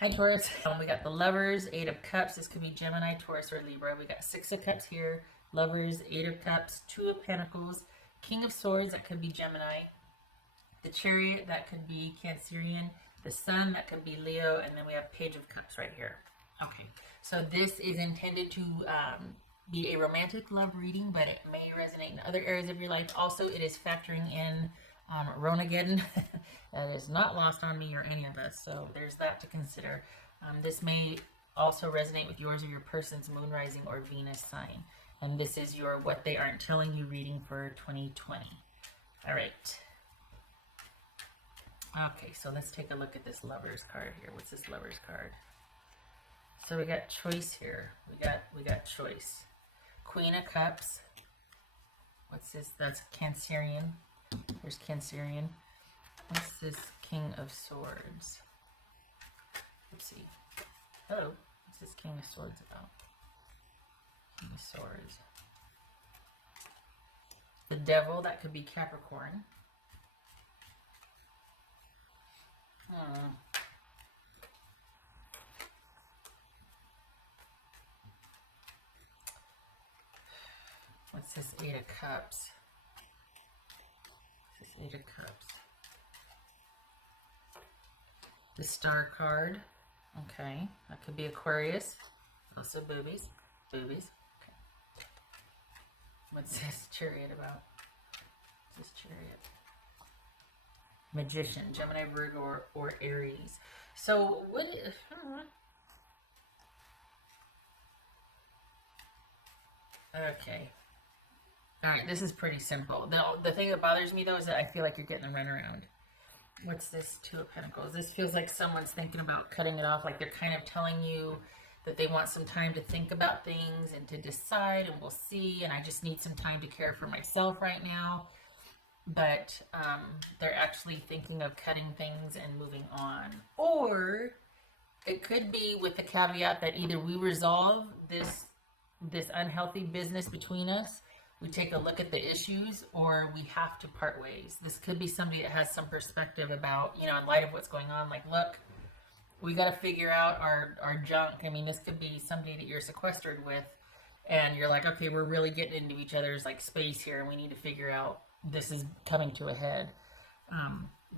Hi, Taurus. We got the Lovers, Eight of Cups. This could be Gemini, Taurus, or Libra. We got Six of Cups here. Lovers, Eight of Cups, Two of Pentacles, King of Swords. That could be Gemini. The Chariot. That could be Cancerian. The Sun. That could be Leo. And then we have Page of Cups right here. Okay. So this is intended to be a romantic love reading, but it may resonate in other areas of your life. Also, it is factoring in Ronageddon. That is not lost on me or any of us, so there's that to consider. This may also resonate with yours or your person's moon rising or Venus sign, and this is your what they aren't telling you reading for 2020. All right. Okay, so let's take a look at this Lovers card here. What's this Lovers card? So we got choice here. We got choice. Queen of Cups. What's this? That's Cancerian. There's Cancerian. What's this King of Swords? Let's see. Oh, what's this King of Swords about? King of Swords. The Devil, that could be Capricorn. What's this Eight of Cups? What's this Eight of Cups? The Star card. Okay, that could be Aquarius. Also boobies. Boobies. Okay. What's this Chariot about? What's this Chariot? Magician, Gemini, Virgo, or Aries. So what? Okay. All right, this is pretty simple. The thing that bothers me though is that I feel like you're getting the runaround. What's this Two of Pentacles? This feels like someone's thinking about cutting it off, like they're kind of telling you that they want some time to think about things and to decide, and we'll see, and I just need some time to care for myself right now. But they're actually thinking of cutting things and moving on. Or it could be with the caveat that either we resolve this unhealthy business between us, we take a look at the issues, or we have to part ways. This could be somebody that has some perspective about, you know, in light of what's going on, like, look, we got to figure out our junk. I mean, this could be somebody that you're sequestered with, and you're like, okay, we're really getting into each other's, like, space here, and we need to figure out this is coming to a head.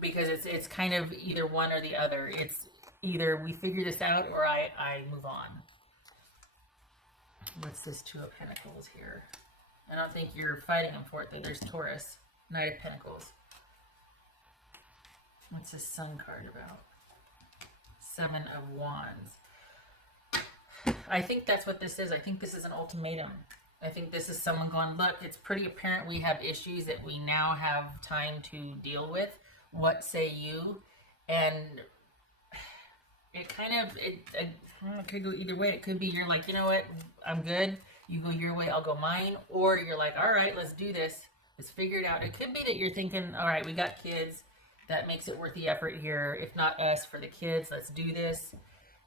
Because it's kind of either one or the other. It's either we figure this out, or I move on. What's this Two of Pentacles here? I don't think you're fighting them for it, though. There's Taurus. Knight of Pentacles. What's this Sun card about? Seven of Wands. I think that's what this is. I think this is an ultimatum. I think this is someone going, look, it's pretty apparent we have issues that we now have time to deal with. What say you? And it kind of, it could go either way. It could be you're like, you know what, I'm good. You go your way, I'll go mine. Or you're like, all right, let's do this. Let's figure it out. It could be that you're thinking, all right, we got kids. That makes it worth the effort here. If not us, for the kids, let's do this.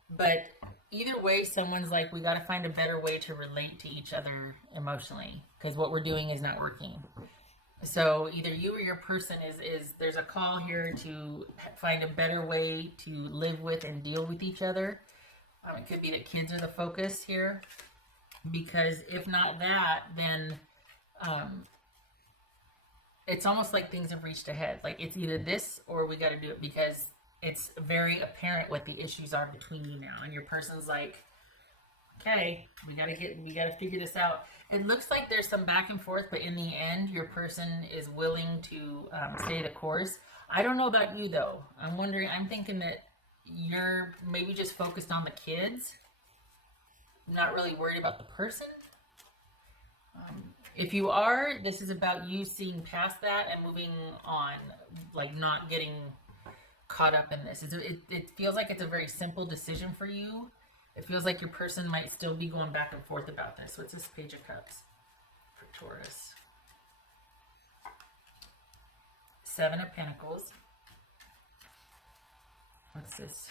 But either way, someone's like, we got to find a better way to relate to each other emotionally, because what we're doing is not working. So either you or your person is there's a call here to find a better way to live with and deal with each other. It could be that kids are the focus here, because if not that, then it's almost like things have reached a head. Like it's either this or we got to do it, because it's very apparent what the issues are between you now, and your person's like, okay, we gotta figure this out. It looks like there's some back and forth, but in the end, your person is willing to stay the course. I don't know about you though. I'm thinking that you're maybe just focused on the kids, not really worried about the person. If you are, this is about you seeing past that and moving on, like not getting caught up in this. It feels like it's a very simple decision for you. It feels like your person might still be going back and forth about this. What's this Page of Cups for Taurus? Seven of Pentacles. What's this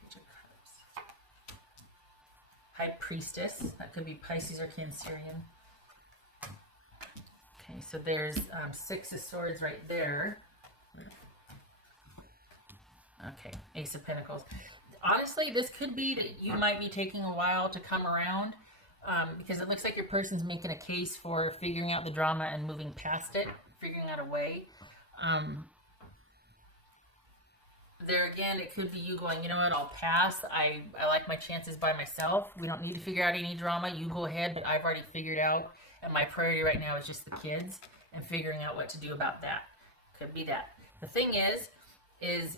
Page of Cups? High Priestess. That could be Pisces or Cancerian. Okay, so there's Six of Swords right there. Okay, Ace of Pentacles. honestly, this could be that you might be taking a while to come around, because it looks like your person's making a case for figuring out the drama and moving past it, figuring out a way. There again, it could be you going, you know what, I'll pass. I like my chances by myself. We don't need to figure out any drama. You go ahead, but I've already figured out, and my priority right now is just the kids and figuring out what to do about that. Could be that. The thing is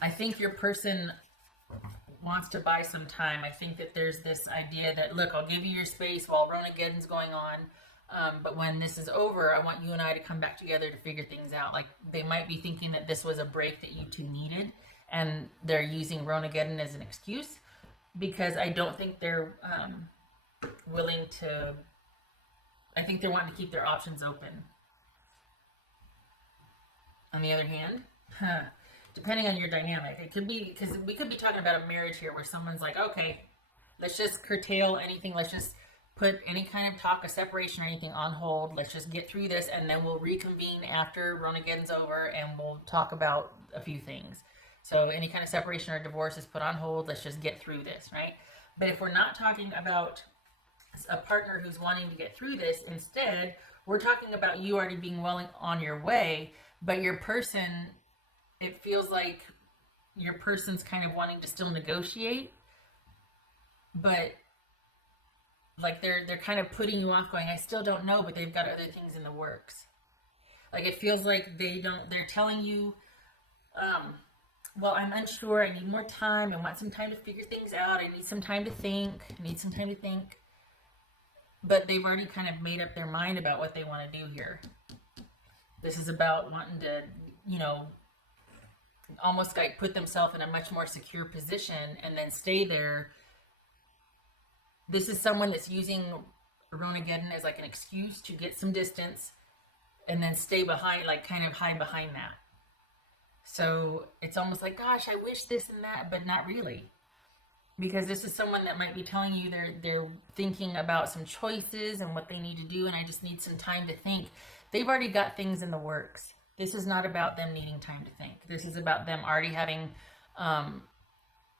I think your person wants to buy some time. I think that there's this idea that, look, I'll give you your space while Ronageddon's going on. But when this is over, I want you and I to come back together to figure things out. Like, they might be thinking that this was a break that you two needed, and they're using Ronageddon as an excuse, because I don't think they're willing to, I think they're wanting to keep their options open. On the other hand, depending on your dynamic, it could be, because we could be talking about a marriage here where someone's like, okay, let's just curtail anything, let's just put any kind of talk of separation or anything on hold. Let's just get through this, and then we'll reconvene after Ronageddon's over, and we'll talk about a few things. So any kind of separation or divorce is put on hold. Let's just get through this, right? But if we're not talking about a partner who's wanting to get through this, instead, we're talking about you already being well on your way, but your person, it feels like your person's kind of wanting to still negotiate, but like they're kind of putting you off, going, I still don't know, but they've got other things in the works. Like, it feels like they're telling you, well, I'm unsure, I need more time, I want some time to figure things out, I need some time to think, but they've already kind of made up their mind about what they want to do here. This is about wanting to, you know, almost like put themselves in a much more secure position and then stay there. This is someone that's using Ronageddon as like an excuse to get some distance and then stay behind, like kind of hide behind that. So it's almost like, gosh, I wish this and that, but not really. Because this is someone that might be telling you they're thinking about some choices and what they need to do, and I just need some time to think. They've already got things in the works. This is not about them needing time to think. This is about them already having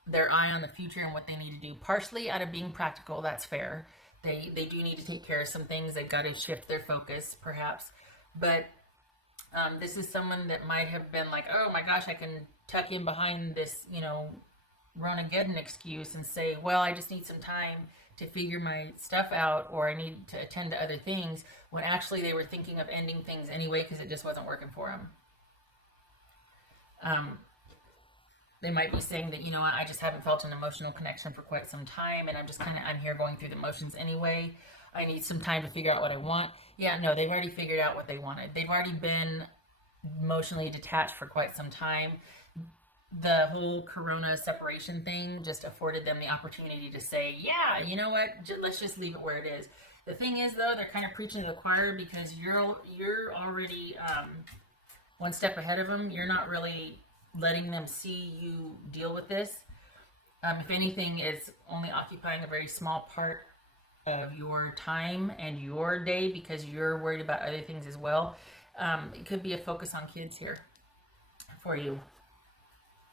their eye on the future and what they need to do. Partially out of being practical, that's fair. They do need to take care of some things. They've got to shift their focus, perhaps. But this is someone that might have been like, oh my gosh, I can tuck in behind this, you know, Ronageddon excuse and say, well, I just need some time to figure my stuff out, or I need to attend to other things, when actually they were thinking of ending things anyway because it just wasn't working for them. They might be saying that, you know what, I just haven't felt an emotional connection for quite some time, and I'm here going through the motions anyway. I need some time to figure out what I want. Yeah, no, they've already figured out what they wanted. They've already been emotionally detached for quite some time. The whole corona separation thing just afforded them the opportunity to say, yeah, you know what, let's just leave it where it is. The thing is, though, they're kind of preaching to the choir because you're already one step ahead of them. You're not really letting them see you deal with this. If anything, it's only occupying a very small part of your time and your day because you're worried about other things as well. It could be a focus on kids here for you.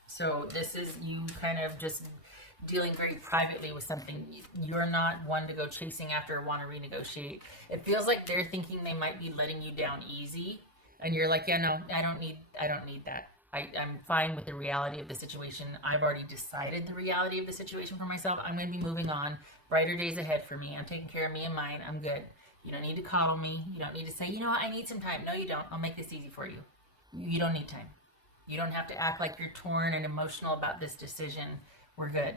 So this is you kind of just dealing very privately with something. You're not one to go chasing after or want to renegotiate. It feels like they're thinking they might be letting you down easy, and you're like, yeah, no, I don't need that. I'm fine with the reality of the situation. I've already decided the reality of the situation for myself. I'm going to be moving on. Brighter days ahead for me. I'm taking care of me and mine. I'm good. You don't need to coddle me. You don't need to say, you know what, I need some time. No, you don't. I'll make this easy for you. You don't need time. You don't have to act like you're torn and emotional about this decision. We're good.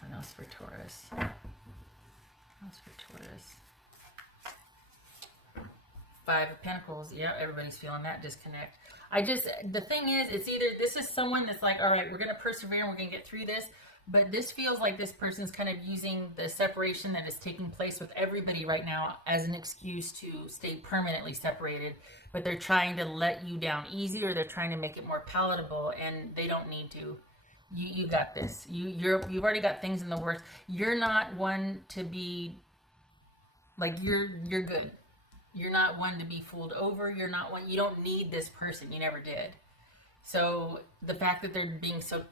What else for Taurus? Five of Pentacles. Yeah, everybody's feeling that disconnect. The thing is, it's either this is someone that's like, all right, we're going to persevere and we're going to get through this. But this feels like this person's kind of using the separation that is taking place with everybody right now as an excuse to stay permanently separated. But they're trying to let you down easy, or they're trying to make it more palatable, and they don't need to. You got this. You've already got things in the works. You're not one to be like you're good. You're not one to be fooled over. You're not one. You don't need this person. You never did. So the fact that they're being so,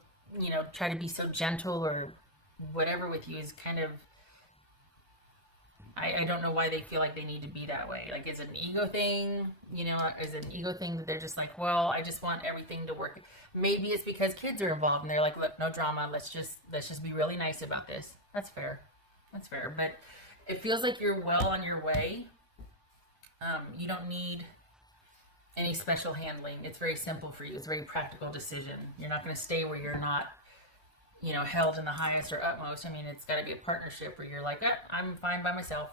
try to be so gentle or whatever with you is kind of, I don't know why they feel like they need to be that way. Like, is it an ego thing? Is it an ego thing that they're just like, well, I just want everything to work. Maybe it's because kids are involved and they're like, look, no drama. Let's just be really nice about this. That's fair. That's fair. But it feels like you're well on your way. You don't need any special handling. It's very simple for you. It's a very practical decision. You're not going to stay where you're not, held in the highest or utmost. I mean, it's got to be a partnership where you're like, I'm fine by myself.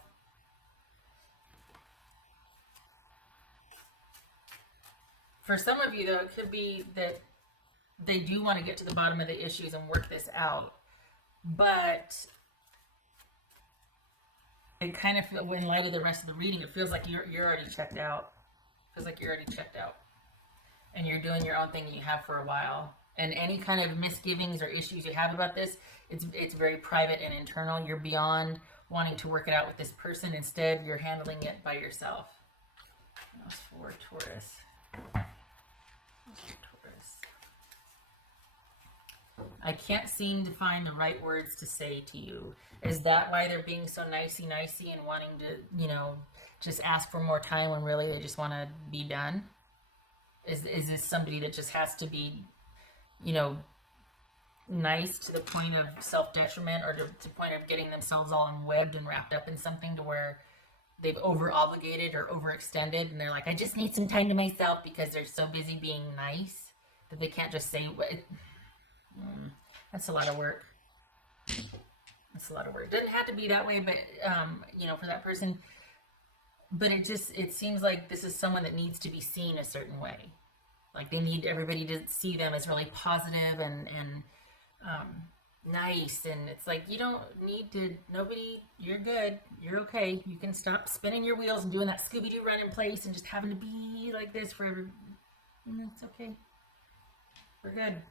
For some of you, though, it could be that they do want to get to the bottom of the issues and work this out. But it kind of, in light of the rest of the reading, it feels like you're already checked out. It feels like you're already checked out. And you're doing your own thing you have for a while. And any kind of misgivings or issues you have about this, it's very private and internal. You're beyond wanting to work it out with this person. Instead, you're handling it by yourself. That was for Taurus. I can't seem to find the right words to say to you. Is that why they're being so nicey and wanting to, just ask for more time when really they just want to be done? Is this somebody that just has to be, nice to the point of self-detriment, or to the point of getting themselves all webbed and wrapped up in something to where they've over-obligated or overextended, and they're like, I just need some time to myself because they're so busy being nice that they can't just say what... That's a lot of work. That's a lot of work. It doesn't have to be that way, but, for that person. But it seems like this is someone that needs to be seen a certain way. Like, they need everybody to see them as really positive and nice. And it's like, you don't need to, you're good. You're okay. You can stop spinning your wheels and doing that Scooby-Doo run in place and just having to be like this for, it's okay. We're good.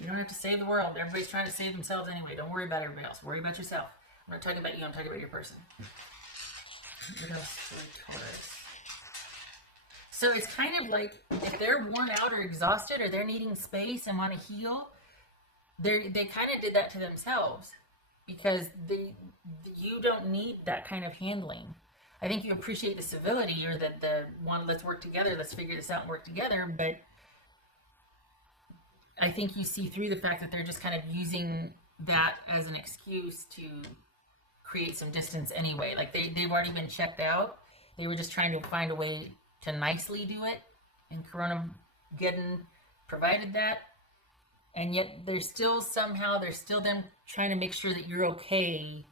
You don't have to save the world. Everybody's trying to save themselves anyway. Don't worry about everybody else. Worry about yourself. I'm not talking about you. I'm talking about your person. What else for Taurus? So it's kind of like if they're worn out or exhausted, or they're needing space and want to heal, they kind of did that to themselves, because you don't need that kind of handling. I think you appreciate the civility, or the one, let's work together, let's figure this out and work together, but I think you see through the fact that they're just kind of using that as an excuse to create some distance anyway. Like, they've already been checked out. They were just trying to find a way to nicely do it, and Coronageddon provided that. And yet there's still them trying to make sure that you're okay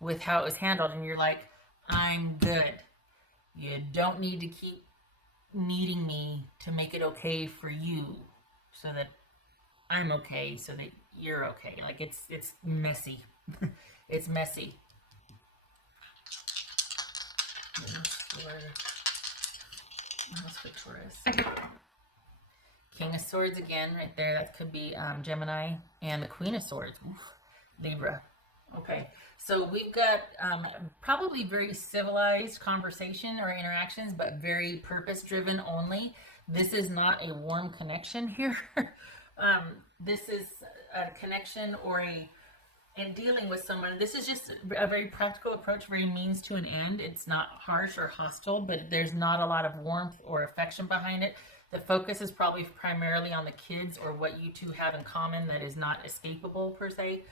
with how it was handled. And you're like, I'm good. You don't need to keep needing me to make it okay for you, so that I'm okay, so that you're okay. Like, it's messy. It's messy. What's for Taurus? King of Swords again, right there. That could be Gemini. And the Queen of Swords. Oof, Libra. Okay. So we've got probably very civilized conversation or interactions, but very purpose-driven only. This is not a warm connection here. This is a connection in dealing with someone. This is just a very practical approach, very means to an end. It's not harsh or hostile, but there's not a lot of warmth or affection behind it. The focus is probably primarily on the kids, or what you two have in common that is not escapable per se,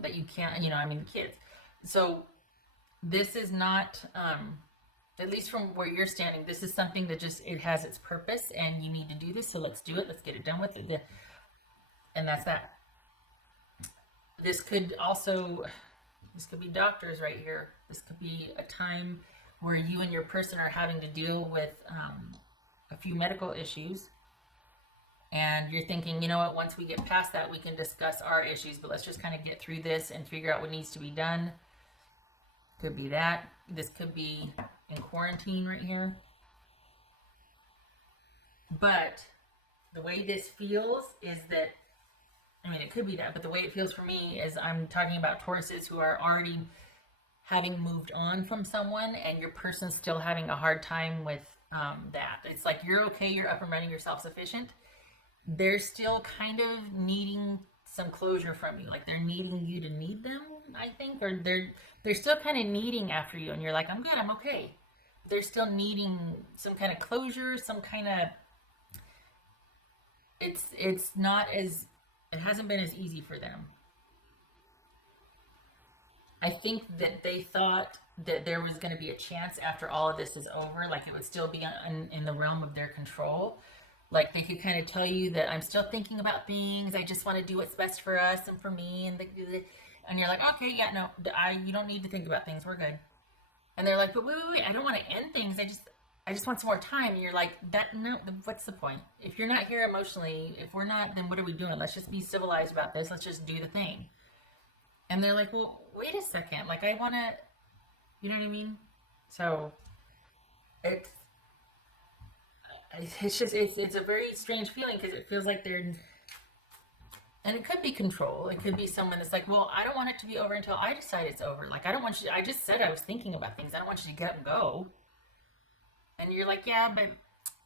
that you can't, the kids. So this is not, at least from where you're standing, this is something that it has its purpose, and you need to do this, so let's do it. Let's get it done with it. And that's that. This could be doctors right here. This could be a time where you and your person are having to deal with a few medical issues. And you're thinking, you know what, once we get past that, we can discuss our issues, but let's just kind of get through this and figure out what needs to be done. Could be that. This could be in quarantine right here. But the way this feels is that, it could be that, but the way it feels for me is I'm talking about Tauruses who are already having moved on from someone, and your person's still having a hard time with that. It's like, you're okay, you're up and running, you're self-sufficient, they're still kind of needing some closure from you. Like they're needing you to need them, I think, or they're still kind of needing after you, and you're like, I'm good, I'm okay. They're still needing some kind of closure, some kind of. It's not as, it hasn't been as easy for them. I think that they thought that there was going to be a chance after all of this is over, like it would still be in the realm of their control. Like they could kind of tell you that I'm still thinking about things. I just want to do what's best for us and for me. And you're like, okay, yeah, no, you don't need to think about things. We're good. And they're like, but wait. I don't want to end things. I just want some more time. And you're like, that, no, what's the point? If you're not here emotionally, if we're not, then what are we doing? Let's just be civilized about this. Let's just do the thing. And they're like, well, wait a second. Like, I want to, you know what I mean? So it's, it's a very strange feeling because it feels like they're, and it could be control. It could be someone that's like, well, I don't want it to be over until I decide it's over. Like, I don't want you, I just said I was thinking about things. I don't want you to get up and go. And you're like, yeah, but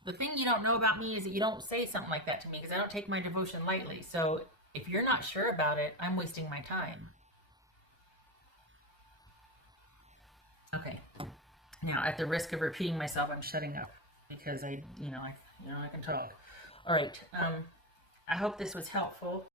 the thing you don't know about me is that you don't say something like that to me because I don't take my devotion lightly. So if you're not sure about it, I'm wasting my time. Okay. Now, at the risk of repeating myself, I'm shutting up because I can talk. All right. I hope this was helpful.